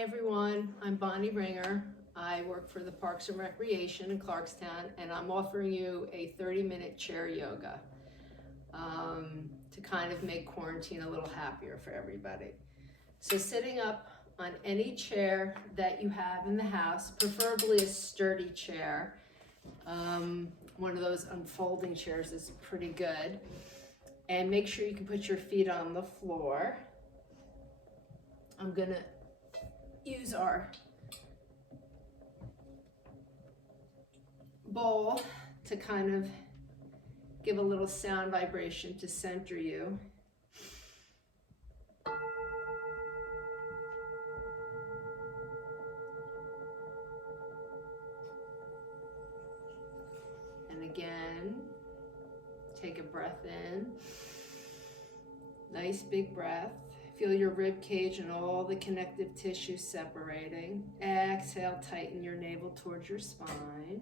everyone, I'm Bonnie Ringer. I work for the Parks and Recreation in Clarkstown, and I'm offering you a 30-minute chair yoga to kind of make quarantine a little happier for everybody. So sitting up on any chair that you have in the house, preferably a sturdy chair. One of those unfolding chairs is pretty good. And make sure you can put your feet on the floor. I'm gonna use our bowl to kind of give a little sound vibration to center you. And again, take a breath in. Nice big breath. Feel your rib cage and all the connective tissue separating. Exhale, tighten your navel towards your spine.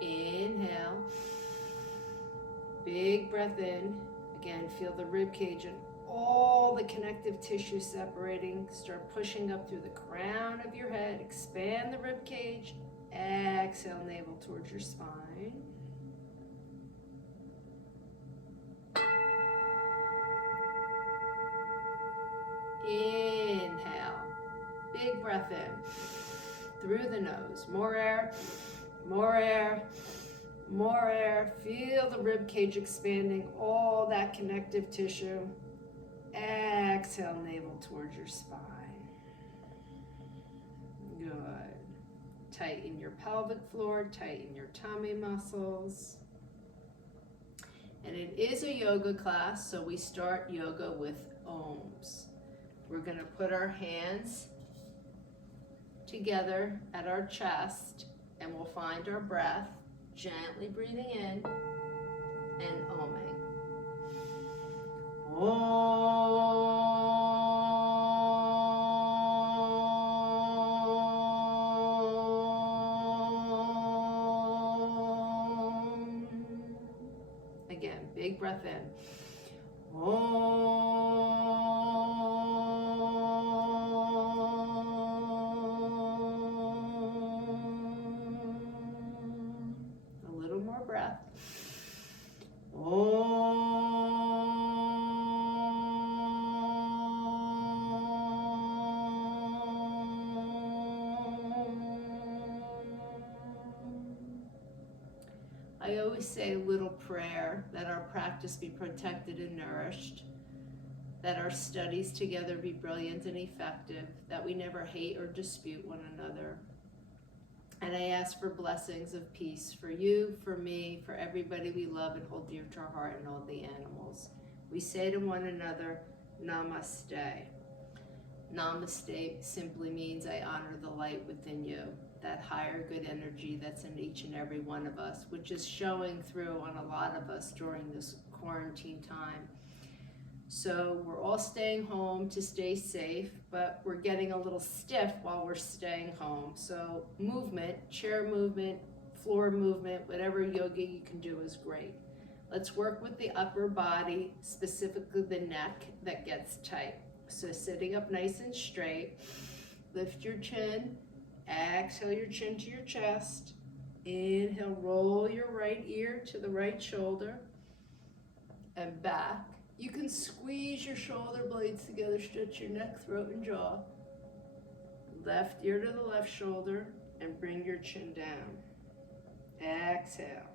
Inhale. Big breath in. Again, feel the rib cage and all the connective tissue separating. Start pushing up through the crown of your head. Expand the rib cage. Exhale, navel towards your spine. Inhale, big breath in, through the nose. More air, more air, more air. Feel the rib cage expanding, all that connective tissue. Exhale, navel towards your spine. Good. Tighten your pelvic floor, tighten your tummy muscles. And it is a yoga class, so we start yoga with ohms. We're going to put our hands together at our chest, and we'll find our breath, gently breathing in and ohming. Om. Again, big breath in. Om. Breath. I always say a little prayer that our practice be protected and nourished, that our studies together be brilliant and effective, that we never hate or dispute one another. And I ask for blessings of peace for you, for me, for everybody we love and hold dear to our heart, and all the animals. We say to one another, Namaste. Namaste simply means I honor the light within you, that higher good energy that's in each and every one of us, which is showing through on a lot of us during this quarantine time. So we're all staying home to stay safe, but we're getting a little stiff while we're staying home. So movement, chair movement, floor movement, whatever yoga you can do is great. Let's work with the upper body, specifically the neck that gets tight. So sitting up nice and straight, lift your chin, exhale your chin to your chest. Inhale, roll your right ear to the right shoulder and back. You can squeeze your shoulder blades together, stretch your neck, throat, and jaw. Left ear to the left shoulder, and bring your chin down. Exhale.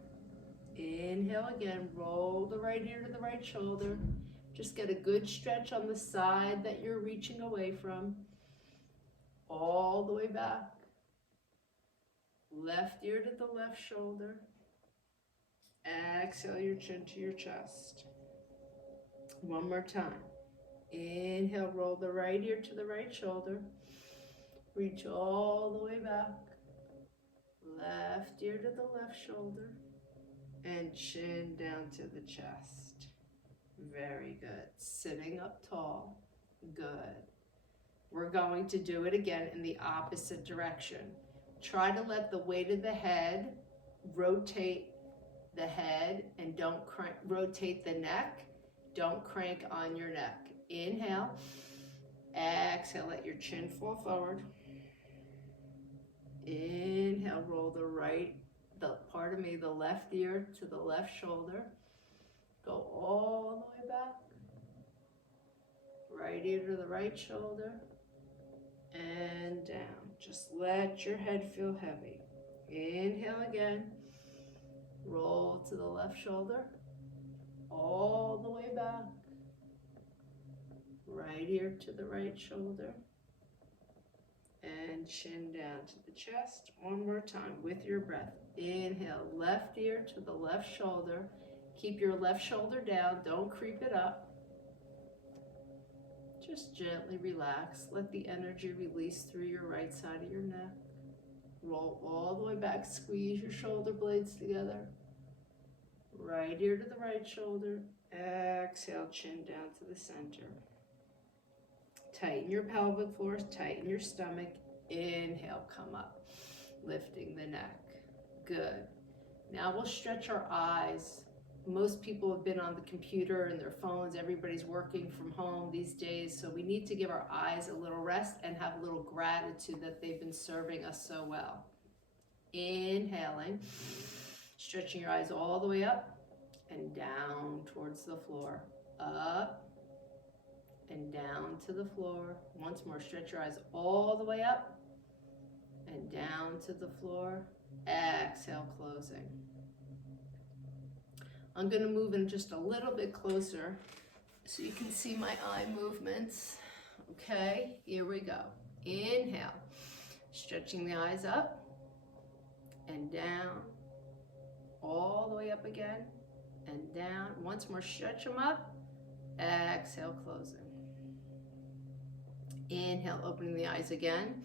Inhale again, roll the right ear to the right shoulder. Just get a good stretch on the side that you're reaching away from. All the way back. Left ear to the left shoulder. Exhale your chin to your chest. One more time. Inhale, roll the right ear to the right shoulder. Reach all the way back. Left ear to the left shoulder. And chin down to the chest. Very good. Sitting up tall. Good. We're going to do it again in the opposite direction. Try to let the weight of the head rotate the head and don't rotate the neck. Don't crank on your neck. Inhale, Exhale, let your chin fall forward. Inhale, roll the left ear to the left shoulder. Go all the way back. Right ear to the right shoulder. And down. Just let your head feel heavy. Inhale again. Roll to the left shoulder. All the way back. Right ear to the right shoulder. And chin down to the chest. One more time with your breath. Inhale, left ear to the left shoulder. Keep your left shoulder down. Don't creep it up. Just gently relax. Let the energy release through your right side of your neck. Roll all the way back. Squeeze your shoulder blades together. Right ear to the right shoulder. Exhale, chin down to the center. Tighten your pelvic floor, tighten your stomach. Inhale, come up, lifting the neck. Good. Now we'll stretch our eyes. Most people have been on the computer and their phones. Everybody's working from home these days, so we need to give our eyes a little rest and have a little gratitude that they've been serving us so well. Inhaling, stretching your eyes all the way up and down towards the floor. Up and down to the floor. Once more, stretch your eyes all the way up and down to the floor. Exhale, closing. I'm going to move in just a little bit closer so you can see my eye movements. Okay, here we go. Inhale, stretching the eyes up and down, all the way up again and down. Once more, stretch them up. Exhale, closing. Inhale, opening the eyes again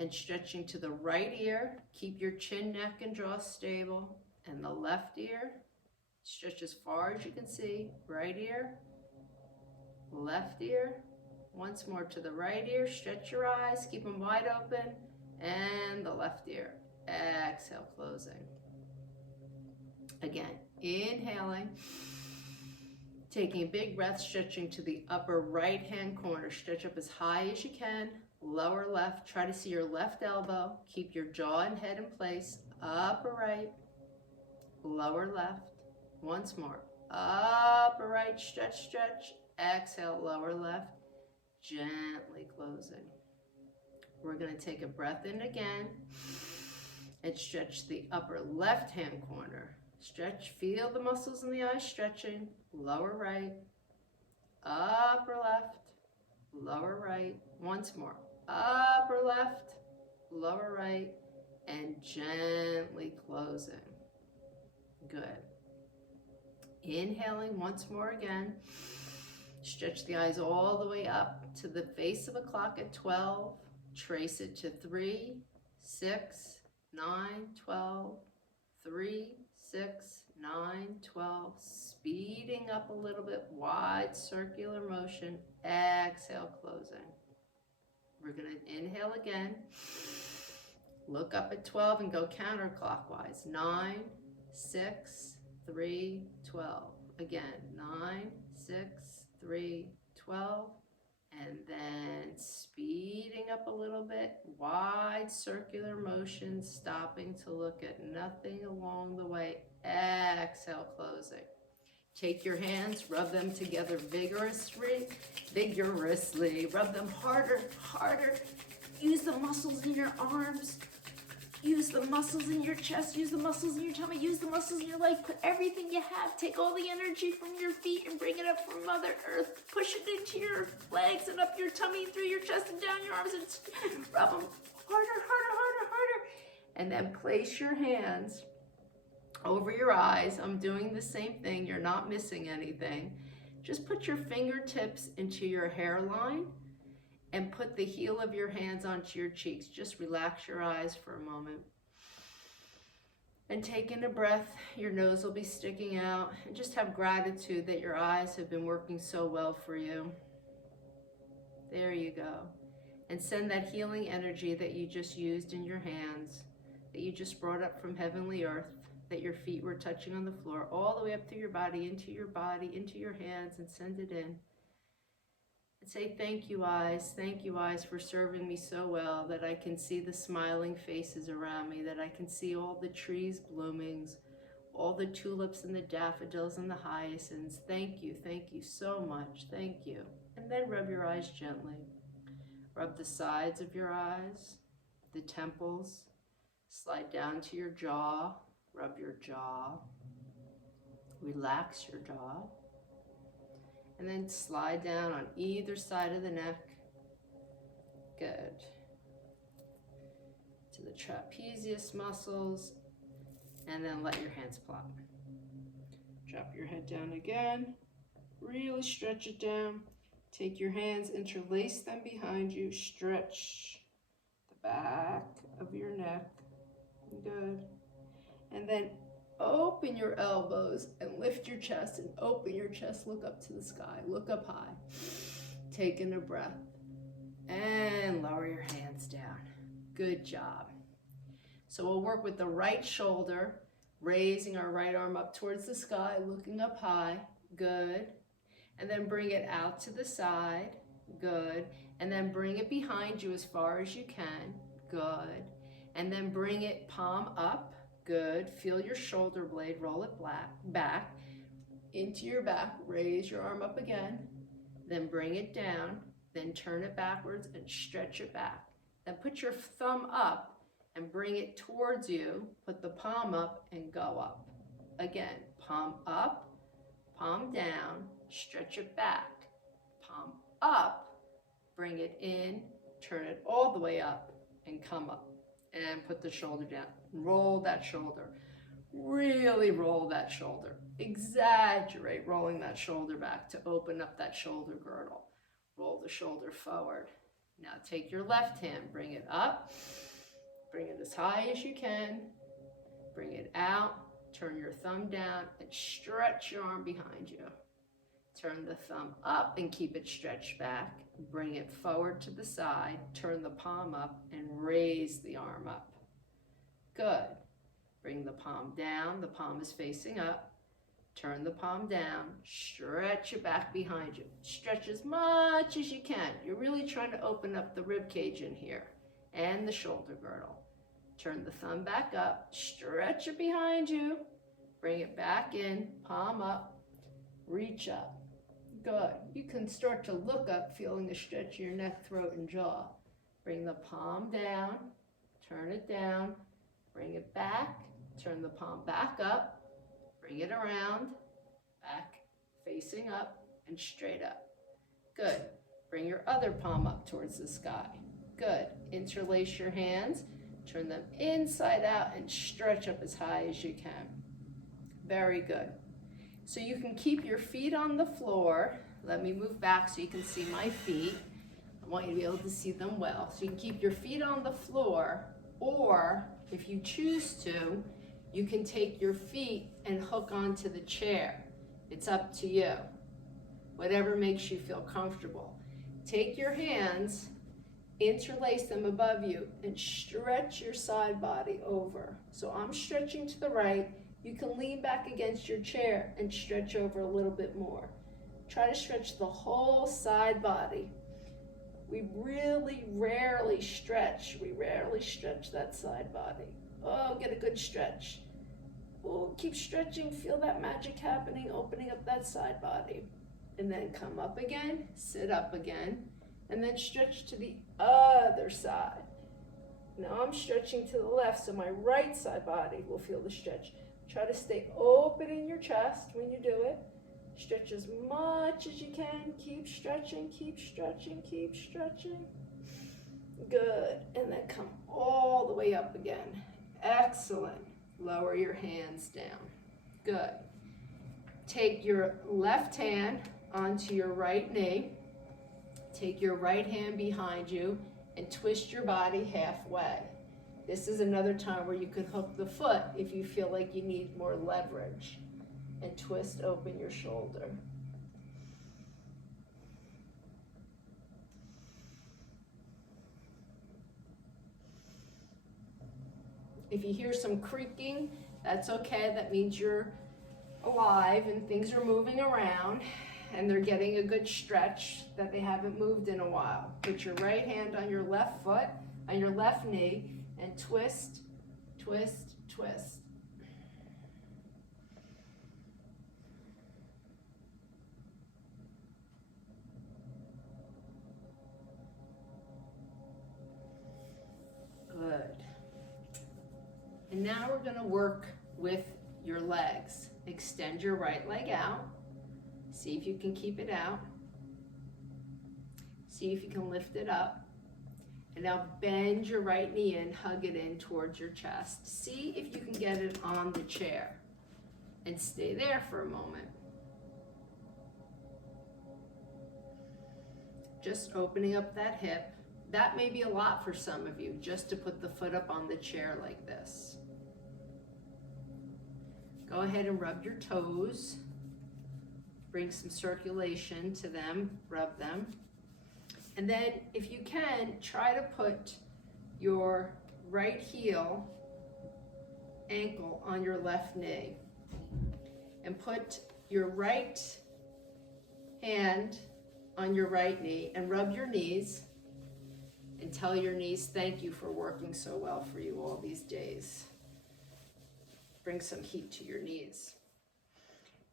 and stretching to the right ear. Keep your chin, neck, and jaw stable. And the left ear, stretch as far as you can see. Right ear, left ear. Once more to the right ear. Stretch your eyes, keep them wide open. And the left ear. Exhale, closing. Again, inhaling. Taking a big breath, stretching to the upper right-hand corner. Stretch up as high as you can. Lower left. Try to see your left elbow. Keep your jaw and head in place. Upper right. Lower left. Once more. Upper right. Stretch, stretch. Exhale, lower left. Gently closing. We're going to take a breath in again and stretch the upper left-hand corner. Stretch. Feel the muscles in the eyes stretching. Lower right, upper left, lower right. Once more, upper left, lower right, and gently closing. Good. Inhaling once more again. Stretch the eyes all the way up to the face of a clock at 12. Trace it to 3, 6, 9, 12, 3, 6, 9, 12, speeding up a little bit, wide circular motion. Exhale, closing. We're going to inhale again. Look up at 12 and go counterclockwise. 9, 6, 3, 12. Again, 9, 6, 3, 12. And then speeding up a little bit, wide circular motion, stopping to look at nothing along the way. Exhale, closing. Take your hands, rub them together vigorously. Rub them harder, harder. Use the muscles in your arms. Use the muscles in your chest. Use the muscles in your tummy. Use the muscles in your legs. Put everything you have. Take all the energy from your feet and bring it up from Mother Earth. Push it into your legs and up your tummy, through your chest and down your arms. And rub them harder, harder, harder, harder. And then place your hands over your eyes. I'm doing the same thing. You're not missing anything. Just put your fingertips into your hairline and put the heel of your hands onto your cheeks. Just relax your eyes for a moment. And take in a breath. Your nose will be sticking out. And just have gratitude that your eyes have been working so well for you. There you go. And send that healing energy that you just used in your hands, that you just brought up from heavenly earth, that your feet were touching on the floor, all the way up through your body, into your hands, and send it in. And say, thank you, eyes, for serving me so well that I can see the smiling faces around me, that I can see all the trees blooming, all the tulips and the daffodils and the hyacinths. Thank you so much, thank you. And then rub your eyes gently. Rub the sides of your eyes, the temples, slide down to your jaw, rub your jaw, relax your jaw, and then slide down on either side of the neck. Good. To the trapezius muscles, and then let your hands plop. Drop your head down again, really stretch it down. Take your hands, interlace them behind you, stretch the back of your neck. Good. And then open your elbows and lift your chest and open your chest. Look up to the sky. Look up high. Take in a breath. And lower your hands down. Good job. So we'll work with the right shoulder, raising our right arm up towards the sky, looking up high. Good. And then bring it out to the side. Good. And then bring it behind you as far as you can. Good. And then bring it palm up. Good. Feel your shoulder blade, roll it back into your back. Raise your arm up again. Then bring it down. Then turn it backwards and stretch it back. Then put your thumb up and bring it towards you. Put the palm up and go up. Again, palm up, palm down, stretch it back. Palm up, bring it in, turn it all the way up and come up. And put the shoulder down. Roll that shoulder. Really roll that shoulder. Exaggerate rolling that shoulder back to open up that shoulder girdle. Roll the shoulder forward. Now take your left hand, bring it up. Bring it as high as you can. Bring it out. Turn your thumb down and stretch your arm behind you. Turn the thumb up and keep it stretched back. Bring it forward to the side. Turn the palm up and raise the arm up. Good. Bring the palm down. The palm is facing up. Turn the palm down. Stretch it back behind you. Stretch as much as you can. You're really trying to open up the rib cage in here and the shoulder girdle. Turn the thumb back up. Stretch it behind you. Bring it back in. Palm up. Reach up. Good. You can start to look up, feeling the stretch in your neck, throat, and jaw. Bring the palm down, turn it down, bring it back, turn the palm back up, bring it around, back, facing up, and straight up. Good. Bring your other palm up towards the sky. Good. Interlace your hands, turn them inside out, and stretch up as high as you can. Very good. So you can keep your feet on the floor. Let me move back so you can see my feet. I want you to be able to see them well. So you can keep your feet on the floor, or if you choose to, you can take your feet and hook onto the chair. It's up to you. Whatever makes you feel comfortable. Take your hands, interlace them above you, and stretch your side body over. So I'm stretching to the right. You can lean back against your chair and stretch over a little bit more. Try to stretch the whole side body. We really rarely stretch. We rarely stretch that side body. Oh, get a good stretch. Oh, keep stretching. Feel that magic happening, opening up that side body. And then come up again, sit up again, and then stretch to the other side. Now I'm stretching to the left, so my right side body will feel the stretch. Try to stay open in your chest when you do it. Stretch as much as you can. Keep stretching, keep stretching, keep stretching. Good. And then come all the way up again. Excellent. Lower your hands down. Good. Take your left hand onto your right knee. Take your right hand behind you and twist your body halfway. This is another time where you could hook the foot if you feel like you need more leverage. And twist open your shoulder. If you hear some creaking, that's okay. That means you're alive and things are moving around. and they're getting a good stretch that they haven't moved in a while. Put your right hand on your left foot, on your left knee, and twist, twist, twist. Good. And now we're going to work with your legs. Extend your right leg out. See if you can keep it out. See if you can lift it up. And now bend your right knee in, hug it in towards your chest. See if you can get it on the chair. And stay there for a moment. Just opening up that hip. That may be a lot for some of you, just to put the foot up on the chair like this. Go ahead and rub your toes. Bring some circulation to them, rub them. And then, if you can, try to put your right heel, ankle on your left knee. And put your right hand on your right knee and rub your knees. And tell your knees, thank you for working so well for you all these days. Bring some heat to your knees.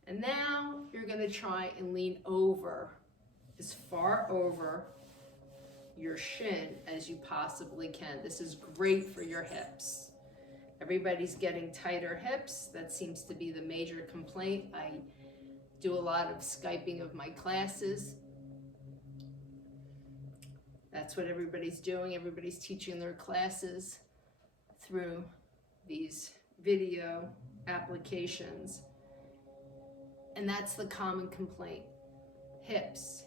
And now you're going to try and lean over, as far over your shin as you possibly can. This is great for your hips. Everybody's getting tighter hips. That seems to be the major complaint. I do a lot of Skyping of my classes. That's what everybody's doing. Everybody's teaching their classes through these video applications. And that's the common complaint. Hips,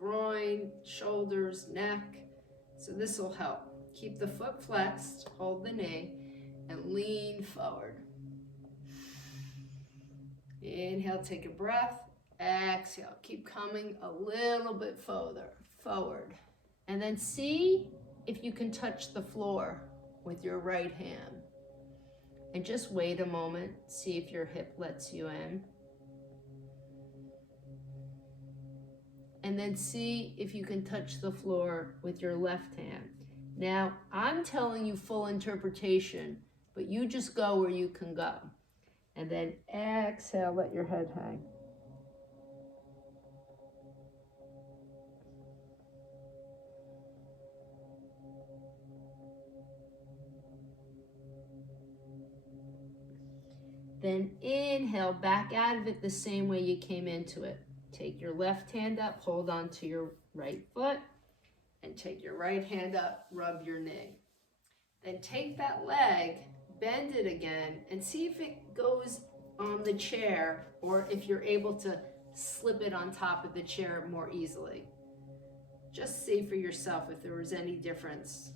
groin, shoulders, neck. So this will help. Keep the foot flexed, hold the knee, and lean forward. Inhale, take a breath. Exhale, keep coming a little bit further. Forward. And then see if you can touch the floor with your right hand. And just wait a moment, see if your hip lets you in. And then see if you can touch the floor with your left hand. Now, I'm telling you full interpretation, but you just go where you can go. And then exhale, let your head hang. Then inhale, back out of it the same way you came into it. Take your left hand up, hold on to your right foot, and take your right hand up, rub your knee. Then take that leg, bend it again, and see if it goes on the chair or if you're able to slip it on top of the chair more easily. Just see for yourself if there was any difference.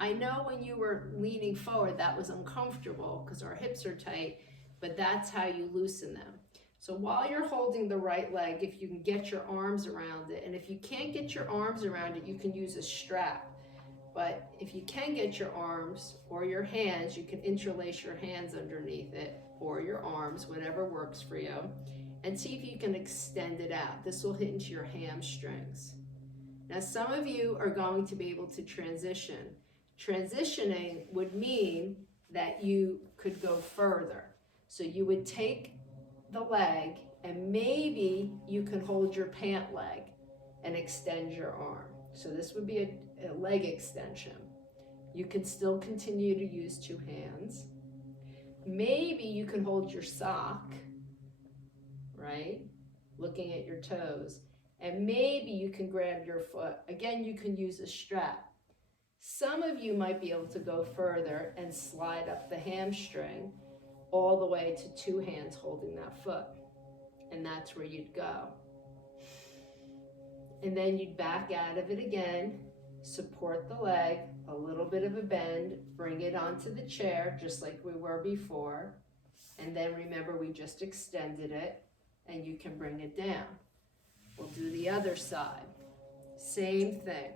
I know when you were leaning forward that was uncomfortable because our hips are tight, but that's how you loosen them. So while you're holding the right leg, if you can get your arms around it, and if you can't get your arms around it, you can use a strap. But if you can get your arms or your hands, you can interlace your hands underneath it or your arms, whatever works for you, and see if you can extend it out. This will hit into your hamstrings. Now, some of you are going to be able to transition. Transitioning would mean that you could go further. So you would take the leg and maybe you can hold your pant leg and extend your arm. So this would be a leg extension. You can still continue to use two hands. Maybe you can hold your sock, right? Looking at your toes. And maybe you can grab your foot. Again, you can use a strap. Some of you might be able to go further and slide up the hamstring all the way to two hands holding that foot. And that's where you'd go. And then you'd back out of it again, support the leg, a little bit of a bend, bring it onto the chair just like we were before. And then remember we just extended it and you can bring it down. We'll do the other side. Same thing.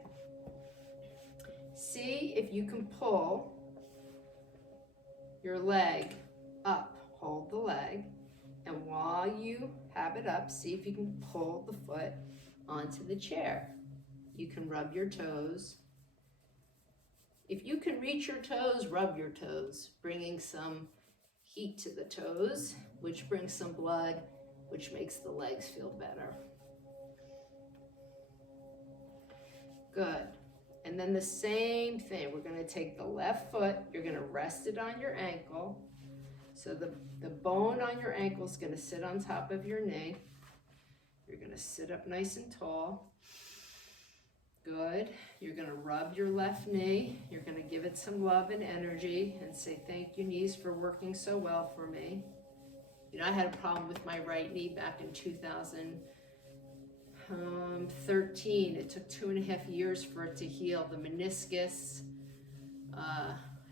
See if you can pull your leg up. Hold the leg And while you have it up, see if you can pull the foot onto the chair. You can rub your toes. If you can reach your toes, rub your toes, bringing some heat to the toes, which brings some blood, which makes the legs feel better. Good. And then the same thing, we're gonna take the left foot, you're gonna rest it on your ankle. So the bone on your ankle is gonna sit on top of your knee. You're gonna sit up nice and tall. Good. You're gonna rub your left knee. You're gonna give it some love and energy and say, thank you, knees, for working so well for me. You know, I had a problem with my right knee back in 2013. It took 2.5 years for it to heal. The meniscus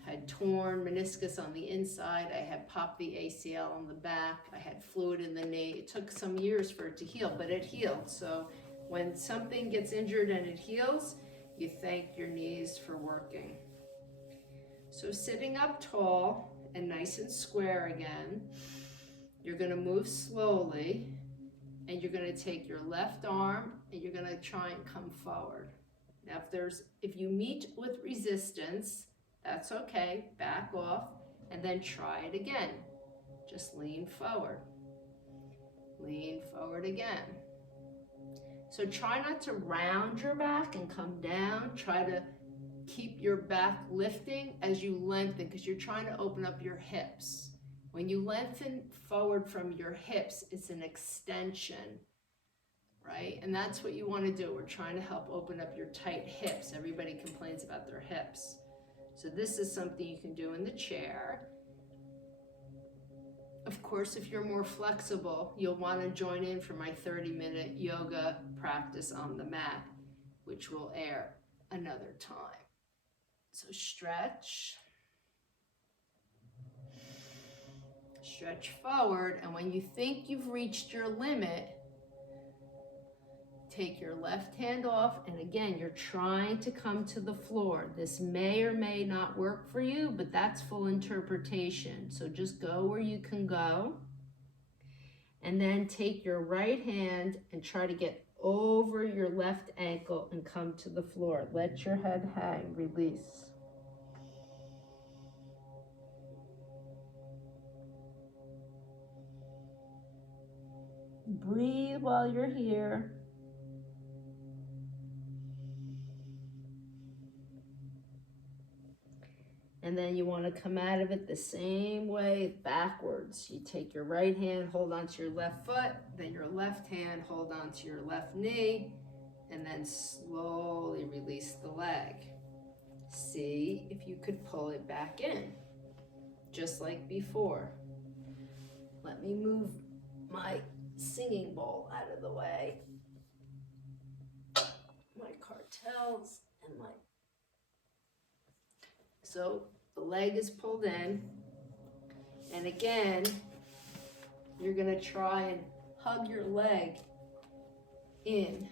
had torn meniscus on the inside. I had popped the ACL on the back. I had fluid in the knee. It took some years for it to heal, but it healed. So when something gets injured and it heals, you thank your knees for working. So sitting up tall and nice and square again, you're gonna move slowly, and you're gonna take your left arm and you're gonna try and come forward. Now if you meet with resistance, that's okay, back off, and then try it again. Just lean forward again. So try not to round your back and come down. Try to keep your back lifting as you lengthen, because you're trying to open up your hips. When you lengthen forward from your hips, it's an extension, right? And that's what you want to do. We're trying to help open up your tight hips. Everybody complains about their hips. So this is something you can do in the chair. Of course, if you're more flexible, you'll want to join in for my 30-minute yoga practice on the mat, which will air another time. So stretch forward, and when you think you've reached your limit, take your left hand off, and again, you're trying to come to the floor. This may or may not work for you, but that's full interpretation. So just go where you can go. And then take your right hand and try to get over your left ankle and come to the floor. Let your head hang, release. Breathe while you're here. And then you want to come out of it the same way, backwards. You take your right hand, hold onto your left foot, then your left hand, hold onto your left knee, and then slowly release the leg. See if you could pull it back in, just like before. Let me move my singing bowl out of the way. My cartels and my... So the leg is pulled in, and again, you're gonna try and hug your leg in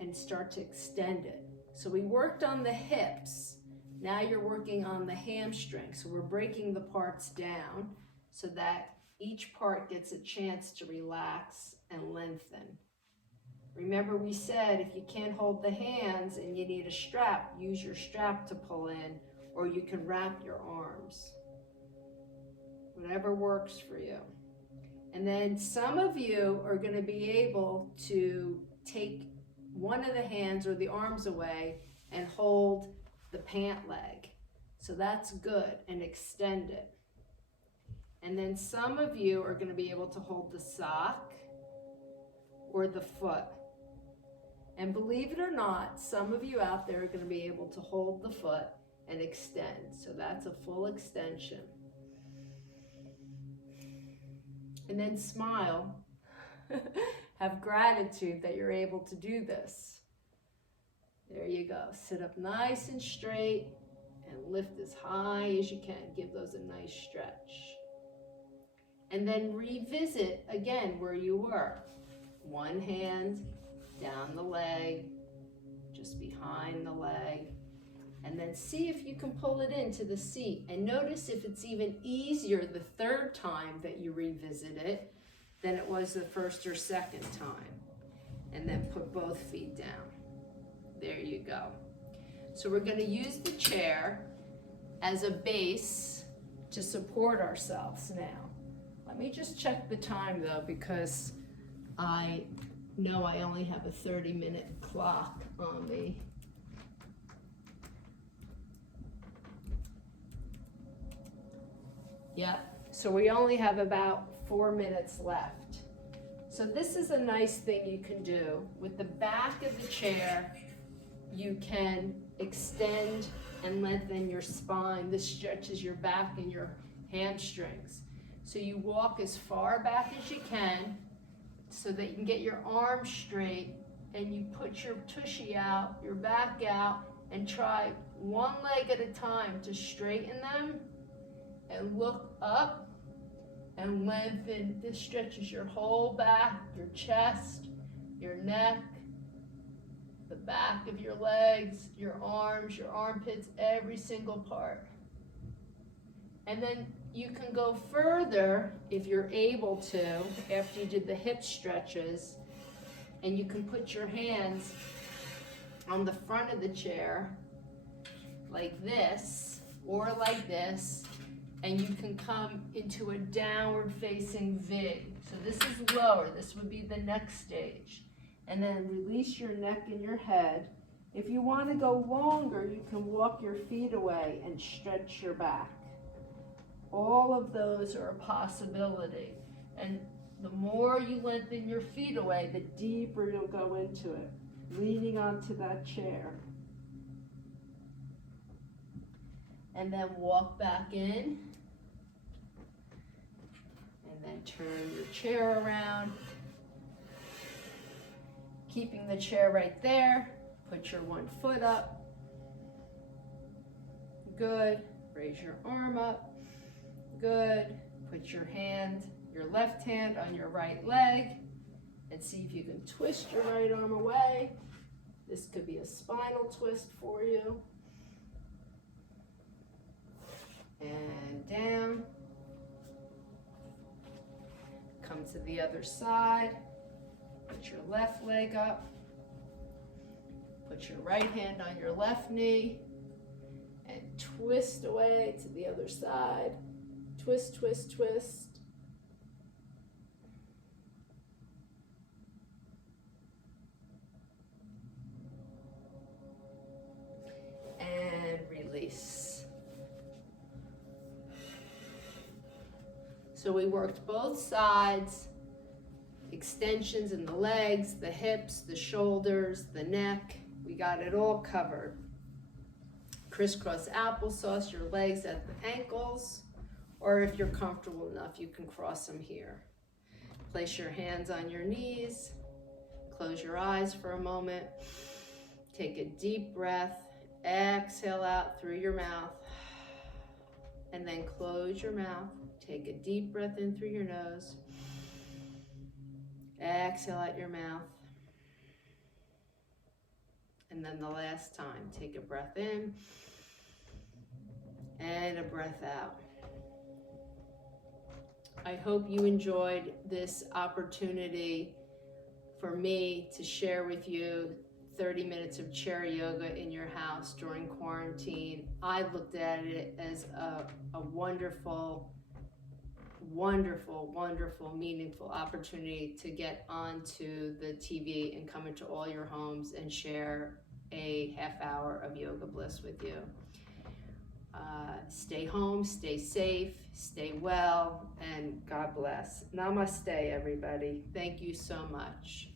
and start to extend it. So we worked on the hips. Now you're working on the hamstring. So we're breaking the parts down so that each part gets a chance to relax and lengthen. Remember, we said if you can't hold the hands and you need a strap, use your strap to pull in, or you can wrap your arms. Whatever works for you. And then some of you are going to be able to take one of the hands or the arms away and hold the pant leg. So that's good, and extend it. And then some of you are going to be able to hold the sock or the foot. And believe it or not, some of you out there are going to be able to hold the foot and extend. So that's a full extension. And then smile. Have gratitude that you're able to do this. There you go. Sit up nice and straight and lift as high as you can. Give those a nice stretch. And then revisit again where you were. One hand down the leg, just behind the leg, And then see if you can pull it into the seat. And notice if it's even easier the third time that you revisit it than it was the first or second time. And then put both feet down. There you go. So we're going to use the chair as a base to support ourselves now. Let me just check the time though, because I know I only have a 30-minute clock on me. Yep, so we only have about 4 minutes left. So this is a nice thing you can do. With the back of the chair, you can extend and lengthen your spine. This stretches your back and your hamstrings. So you walk as far back as you can so that you can get your arms straight, and you put your tushy out, your back out, and try one leg at a time to straighten them and look up and lengthen. This stretches your whole back, your chest, your neck, the back of your legs, your arms, your armpits, every single part. And then you can go further if you're able to after you did the hip stretches, and you can put your hands on the front of the chair like this or like this, and you can come into a downward facing V. So this is lower, this would be the next stage. And then release your neck and your head. If you want to go longer, you can walk your feet away and stretch your back. All of those are a possibility. And the more you lengthen your feet away, the deeper you'll go into it, leaning onto that chair. And then walk back in. And then turn your chair around. Keeping the chair right there. Put your one foot up. Good. Raise your arm up. Good. Put your hand, your left hand on your right leg, and see if you can twist your right arm away. This could be a spinal twist for you. And down. Come to the other side. Put your left leg up. Put your right hand on your left knee and twist away to the other side. Twist, twist, twist. And release. So we worked both sides, extensions in the legs, the hips, the shoulders, the neck. We got it all covered. Crisscross applesauce your legs at the ankles. Or if you're comfortable enough, you can cross them here. Place your hands on your knees. Close your eyes for a moment. Take a deep breath. Exhale out through your mouth. And then close your mouth. Take a deep breath in through your nose. Exhale out your mouth. And then the last time, take a breath in and a breath out. I hope you enjoyed this opportunity for me to share with you 30 minutes of chair yoga in your house during quarantine. I looked at it as a wonderful, wonderful, wonderful, meaningful opportunity to get onto the TV and come into all your homes and share a half hour of yoga bliss with you. Stay home, stay safe, stay well, and God bless. Namaste, everybody. Thank you so much.